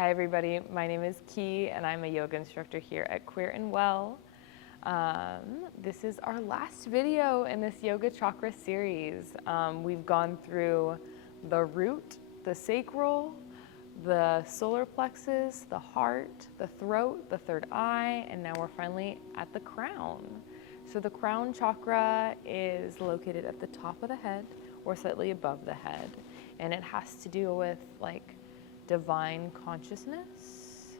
Hi everybody, my name is Key and I'm a yoga instructor here at Queer and Well. This is our last video in this Yoga Chakra series. We've gone through the root, the sacral, the solar plexus, the heart, the throat, the third eye, and now we're finally at the crown. So the crown chakra is located at the top of the head or slightly above the head, and it has to do with like divine consciousness.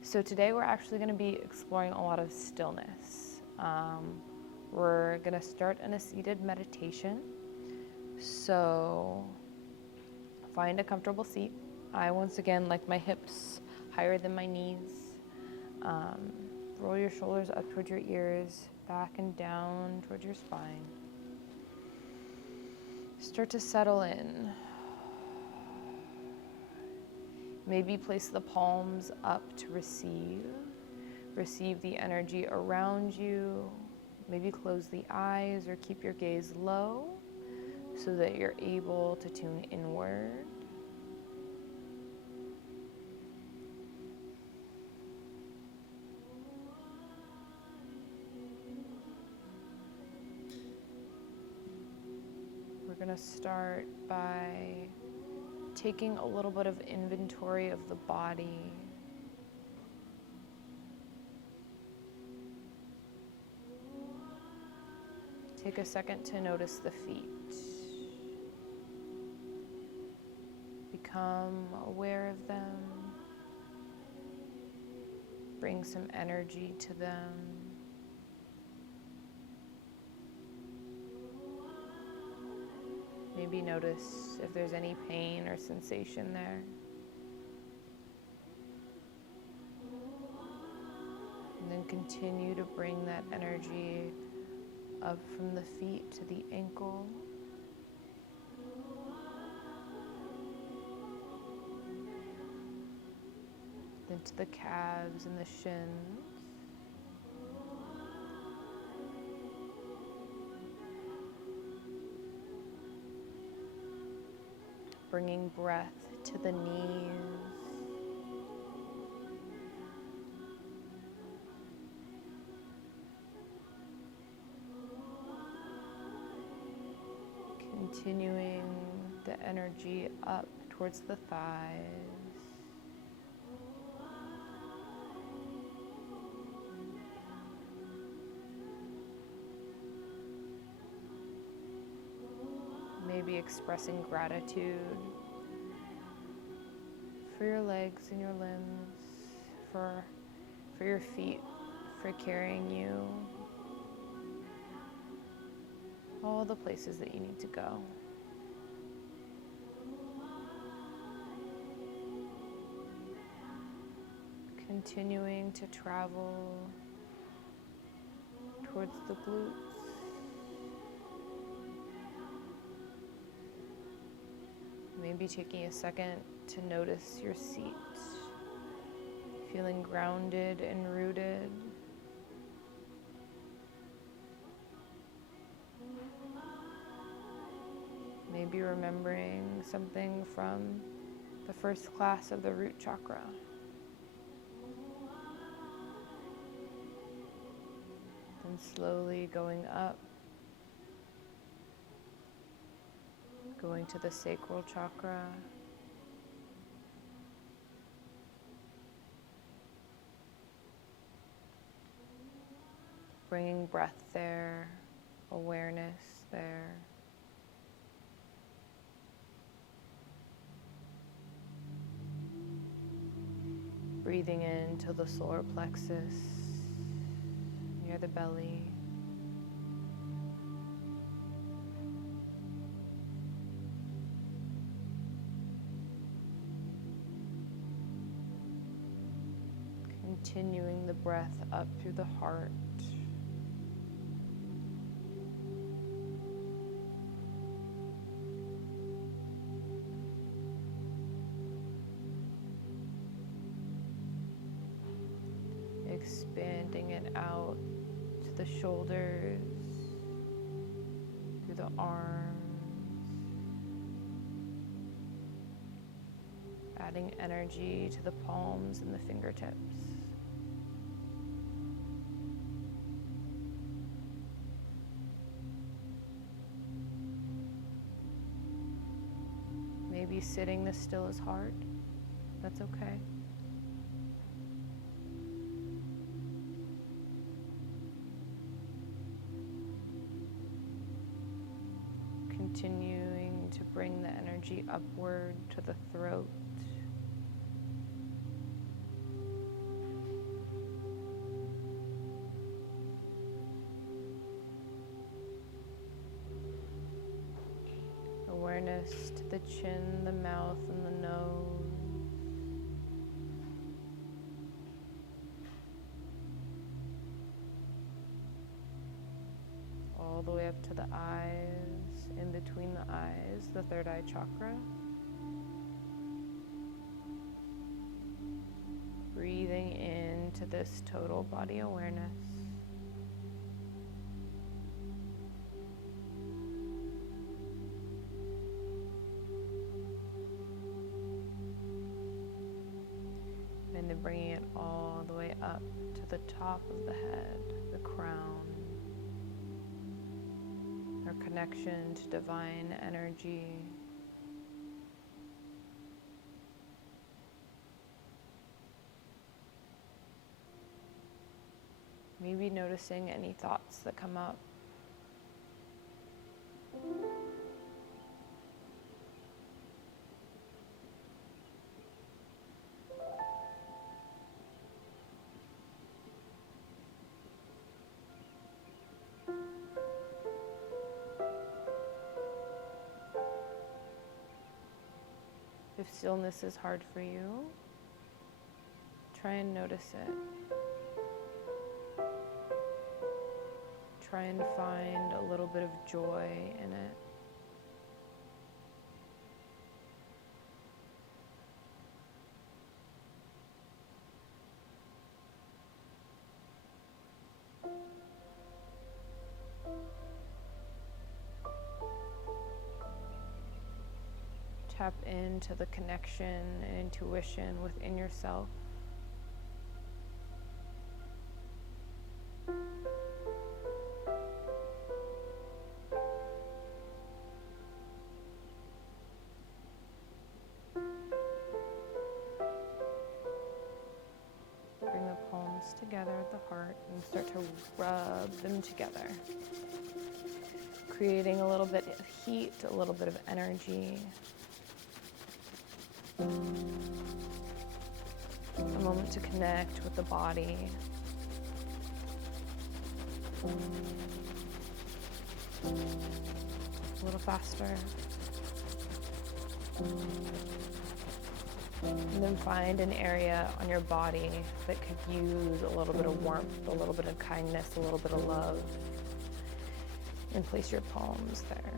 So today we're actually going to be exploring a lot of stillness. We're going to start in a seated meditation. So find a comfortable seat. I once again like my hips higher than my knees. Roll your shoulders up towards your ears, back and down towards your spine. Start to settle in. Maybe place the palms up to receive the energy around you. Maybe close the eyes or keep your gaze low so that you're able to tune inward. We're going to start by taking a little bit of inventory of the body. Take a second to notice the feet. Become aware of them. Bring some energy to them. Maybe notice if there's any pain or sensation there. And then continue to bring that energy up from the feet to the ankle. Then to the calves and the shins. Bringing breath to the knees. Continuing the energy up towards the thighs. Maybe expressing gratitude for your legs and your limbs, for your feet, for carrying you all the places that you need to go. Continuing to travel towards the glutes. Maybe taking a second to notice your seat, feeling grounded and rooted. Maybe remembering something from the first class of the root chakra. Then slowly going up, going to the sacral chakra. Bringing breath there, awareness there. Breathing into the solar plexus near the belly. Continuing the breath up through the heart. Expanding it out to the shoulders, through the arms, Adding energy to the palms and the fingertips. Maybe sitting this still is hard. That's okay. Continuing to bring the energy upward to the throat. Awareness to the chin, the mouth, and the nose. All the way up to the eyes, in between the eyes, the third eye chakra. Breathing into this total body awareness. And then bringing it all the way up to the top of the head, the crown. Our connection to divine energy. Maybe noticing any thoughts that come up. If stillness is hard for you, try and notice it. Try and find a little bit of joy in it. Tap into the connection and intuition within yourself. Bring the palms together at the heart and start to rub them together, creating a little bit of heat, a little bit of energy. A moment to connect with the body. A little faster. And then find an area on your body that could use a little bit of warmth, a little bit of kindness, a little bit of love. And place your palms there.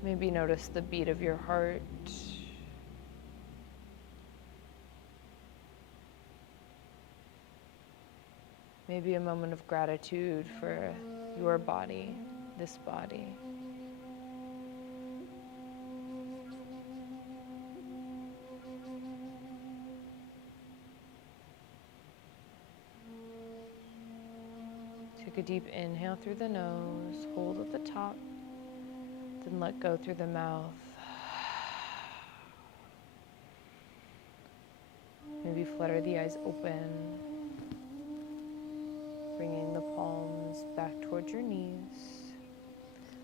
Maybe notice the beat of your heart. Maybe a moment of gratitude for your body, this body. Take a deep inhale through the nose, hold at the top, then let go through the mouth. Maybe flutter the eyes open, bringing the palms back towards your knees.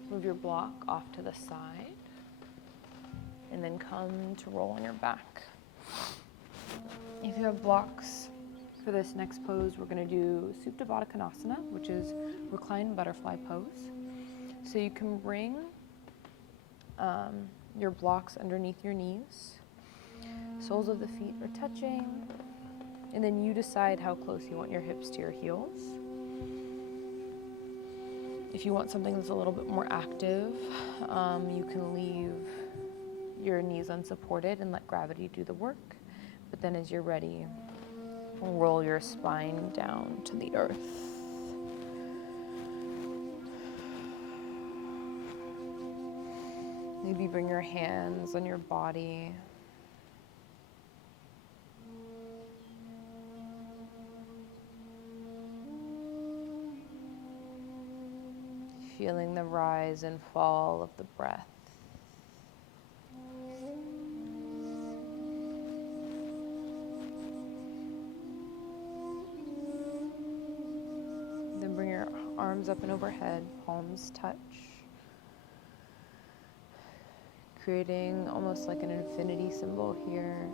Move your block off to the side, and then come to roll on your back. If you have blocks for this next pose, we're going to do Supta Baddha Konasana, which is reclined butterfly pose. So you can bring your blocks underneath your knees. Soles of the feet are touching, and then you decide how close you want your hips to your heels. If you want something that's a little bit more active, you can leave your knees unsupported and let gravity do the work. But then as you're ready, roll your spine down to the earth. Maybe bring your hands on your body. Feeling the rise and fall of the breath. Then bring your arms up and overhead, palms touch. Creating almost like an infinity symbol here.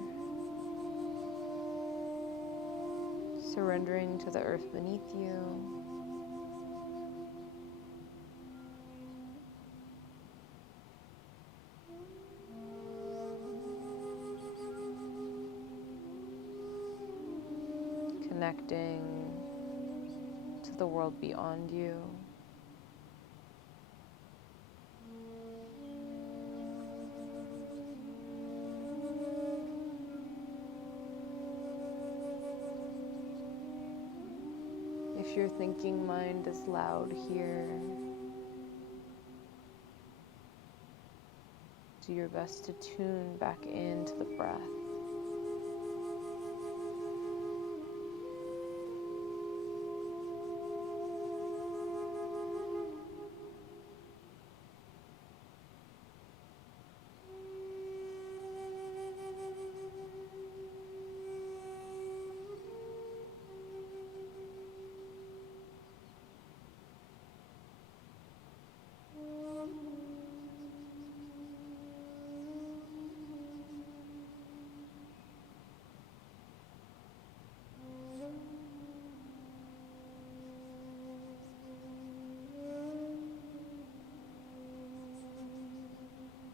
Surrendering to the earth beneath you. Connecting to the world beyond you. If your thinking mind is loud here, do your best to tune back into the breath.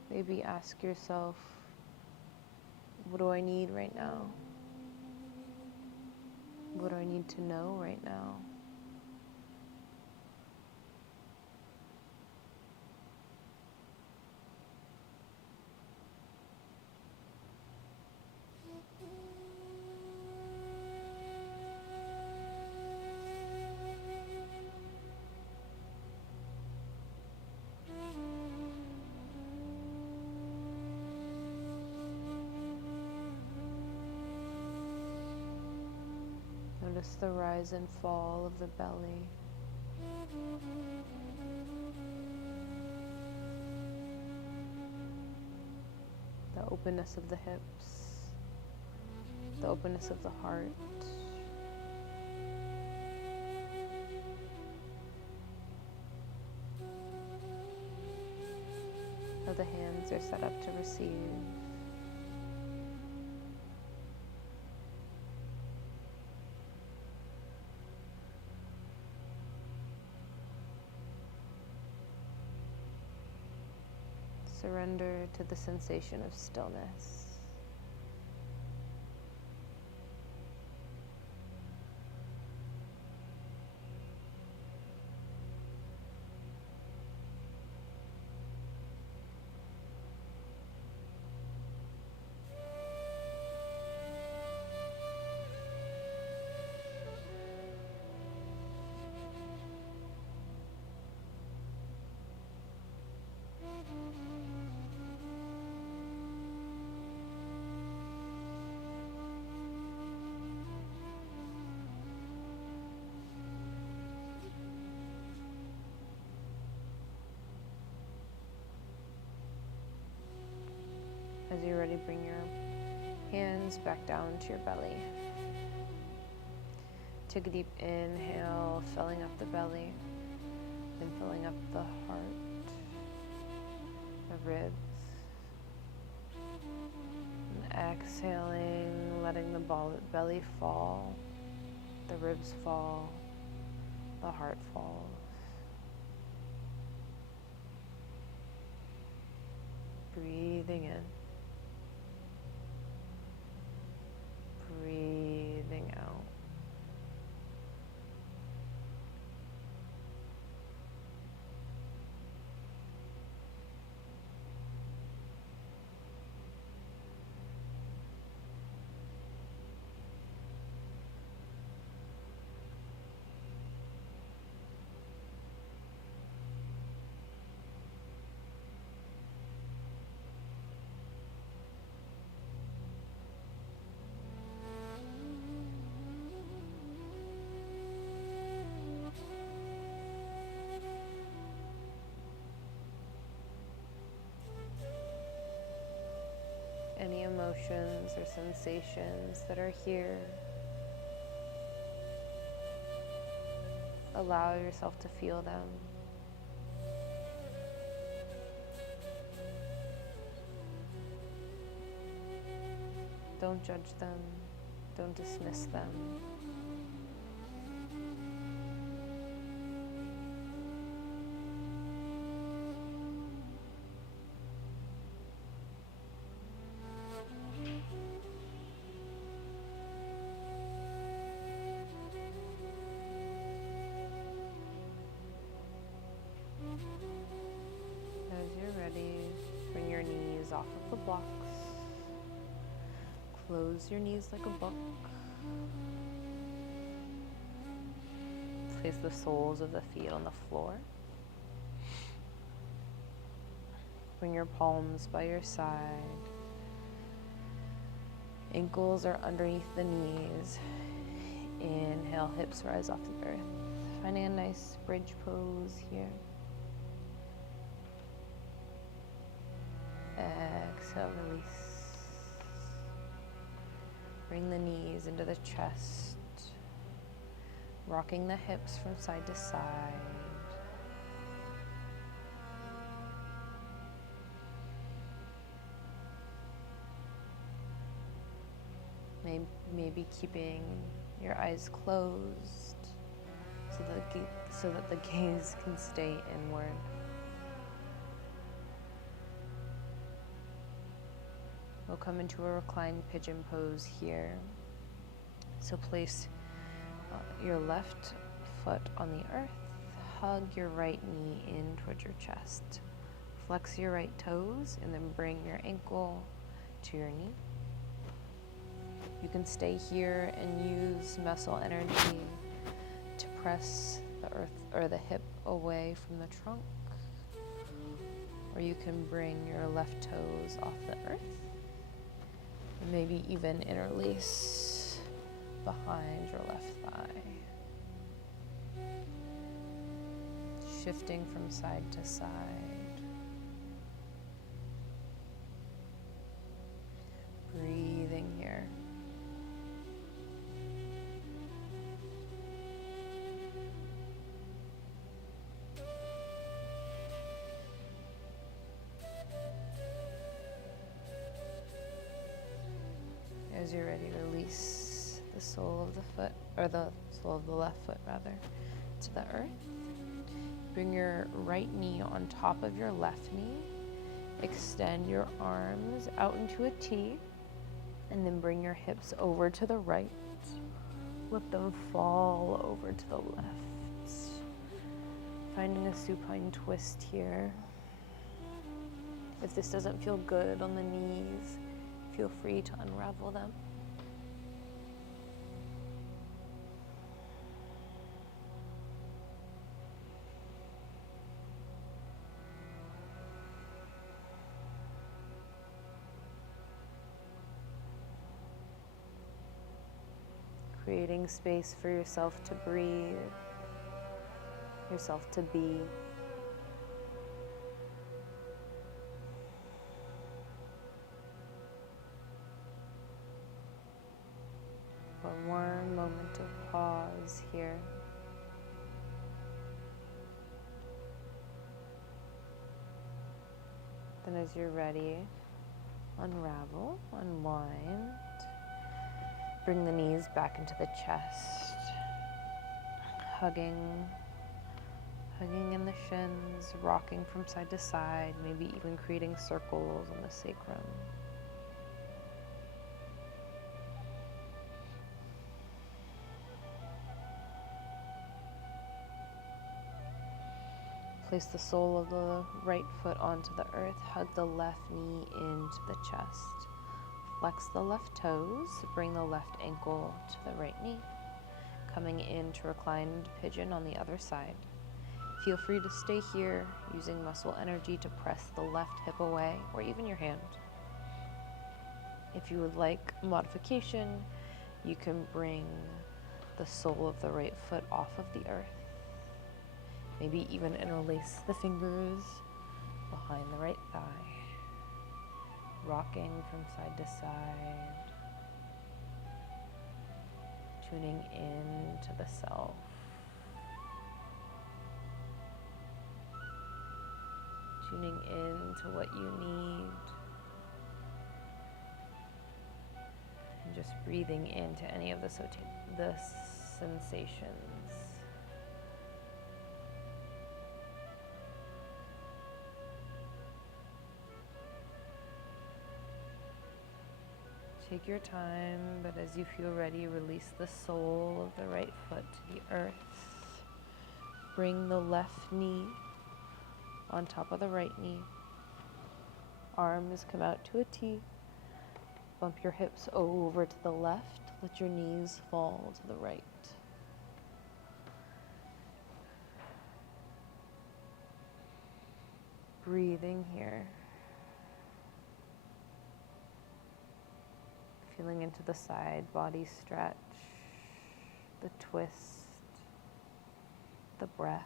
Maybe ask yourself, what do I need right now? What do I need to know right now? Notice the rise and fall of the belly. The openness of the hips. The openness of the heart. How the hands are set up to receive. Surrender to the sensation of stillness. As you're ready, bring your hands back down to your belly. Take a deep inhale, filling up the belly, then filling up the heart, the ribs. And exhaling, letting the belly fall, the ribs fall, the heart falls. Breathing in. Breathing out. any emotions or sensations that are here. Allow yourself to feel them. Don't judge them. Don't dismiss them. As you're ready, bring your knees off of the blocks. Close your knees like a book. Place the soles of the feet on the floor. Bring your palms by your side. Ankles are underneath the knees. Inhale, hips rise off the earth. Finding a nice bridge pose here. Exhale, release. Bring the knees into the chest, rocking the hips from side to side. Maybe keeping your eyes closed so that the gaze can stay inward. We'll come into a reclined pigeon pose here. So place your left foot on the earth, hug your right knee in towards your chest. Flex your right toes and then bring your ankle to your knee. You can stay here and use muscle energy to press the earth or the hip away from the trunk. Or you can bring your left toes off the earth. And maybe even interlace behind your left thigh. Shifting from side to side. Breathing here. As you're ready, release the sole of the foot, or the sole of the left foot rather, to the earth. Bring your right knee on top of your left knee. Extend your arms out into a T, and then bring your hips over to the right. Let them fall over to the left. Finding a supine twist here. If this doesn't feel good on the knees, feel free to unravel them. Creating space for yourself to breathe, yourself to be. One more moment of pause here. Then as you're ready, unravel, unwind. Bring the knees back into the chest. Hugging in the shins, rocking from side to side, maybe even creating circles on the sacrum. Place the sole of the right foot onto the earth. Hug the left knee into the chest. Flex the left toes. Bring the left ankle to the right knee. Coming into reclined pigeon on the other side. Feel free to stay here using muscle energy to press the left hip away, or even your hand. If you would like modification, you can bring the sole of the right foot off of the earth. Maybe even interlace the fingers behind the right thigh. rocking from side to side, tuning in to the self, tuning in to what you need, and just breathing into any of the sensations. Take your time, but as you feel ready, release the sole of the right foot to the earth. Bring the left knee on top of the right knee. Arms come out to a T. Bump your hips over to the left. Let your knees fall to the right. Breathing here. Feeling into the side body stretch, the twist, the breath.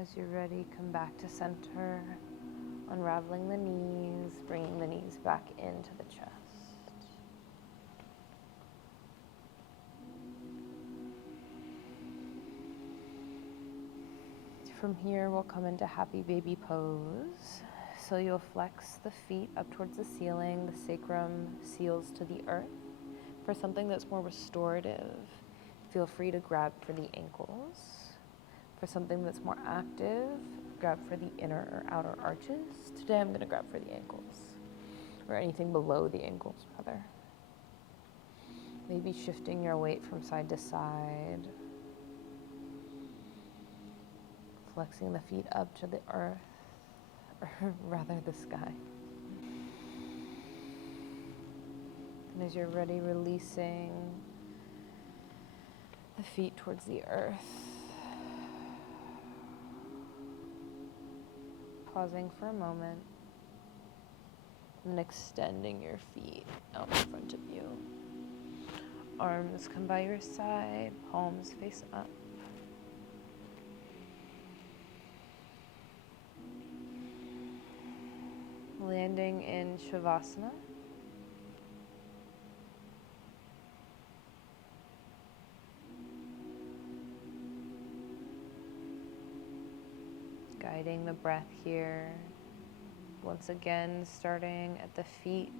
As you're ready, come back to center, unraveling the knees, bringing the knees back into the chest. From here, we'll come into happy baby pose. So you'll flex the feet up towards the ceiling, the sacrum seals to the earth. For something that's more restorative, feel free to grab for the ankles. For something that's more active, grab for the inner or outer arches. Today I'm going to grab for the ankles, or anything below the ankles, rather. Maybe shifting your weight from side to side. Flexing the feet up to the earth, or rather the sky. And as you're ready, releasing the feet towards the earth. Pausing for a moment and extending your feet out in front of you. Arms come by your side, palms face up. Landing in Shavasana. Guiding the breath here. Once again, starting at the feet.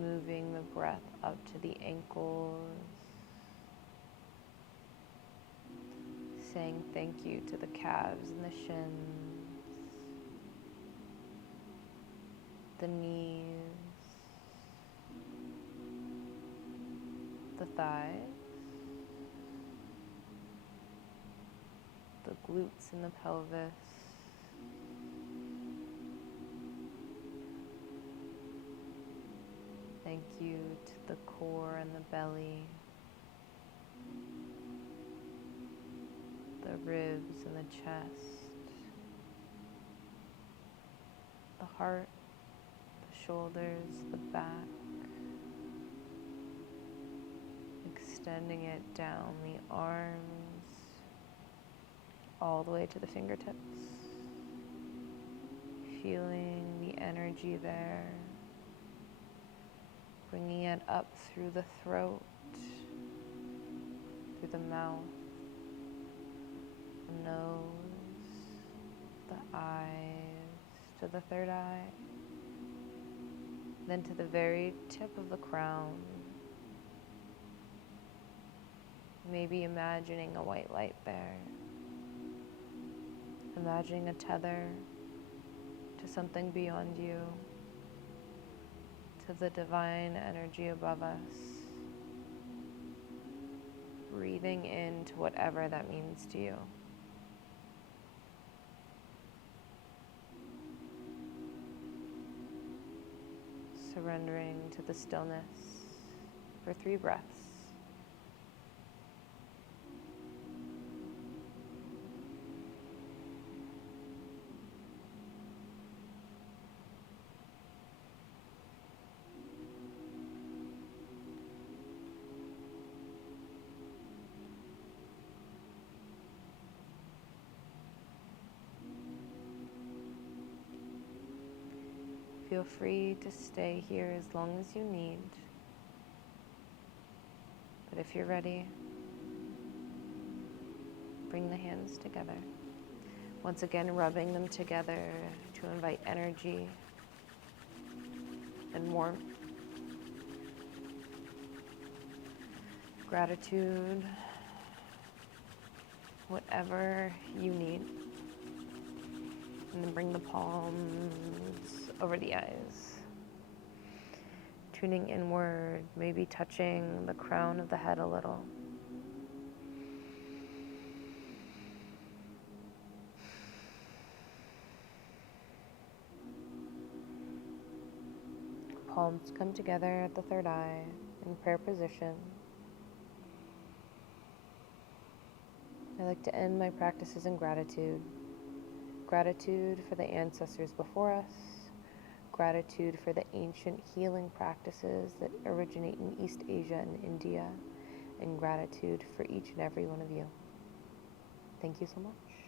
Moving the breath up to the ankles. Saying thank you to the calves and the shins. The knees. The thighs. The glutes and the pelvis. Thank you to the core and the belly, the ribs and the chest, the heart, the shoulders, the back, extending it down the arms, all the way to the fingertips, feeling the energy there, bringing it up through the throat, through the mouth, the nose, the eyes, to the third eye, then to the very tip of the crown. Maybe imagining a white light there. Imagining a tether to something beyond you, to the divine energy above us. Breathing into whatever that means to you. Surrendering to the stillness for 3 breaths. Feel free to stay here as long as you need. But if you're ready, bring the hands together. Once again, rubbing them together to invite energy and warmth, gratitude, whatever you need. And then bring the palms over the eyes. Tuning inward, maybe touching the crown of the head a little. Palms come together at the third eye in prayer position. I like to end my practices in gratitude. Gratitude for the ancestors before us. Gratitude for the ancient healing practices that originate in East Asia and India. And gratitude for each and every one of you. Thank you so much.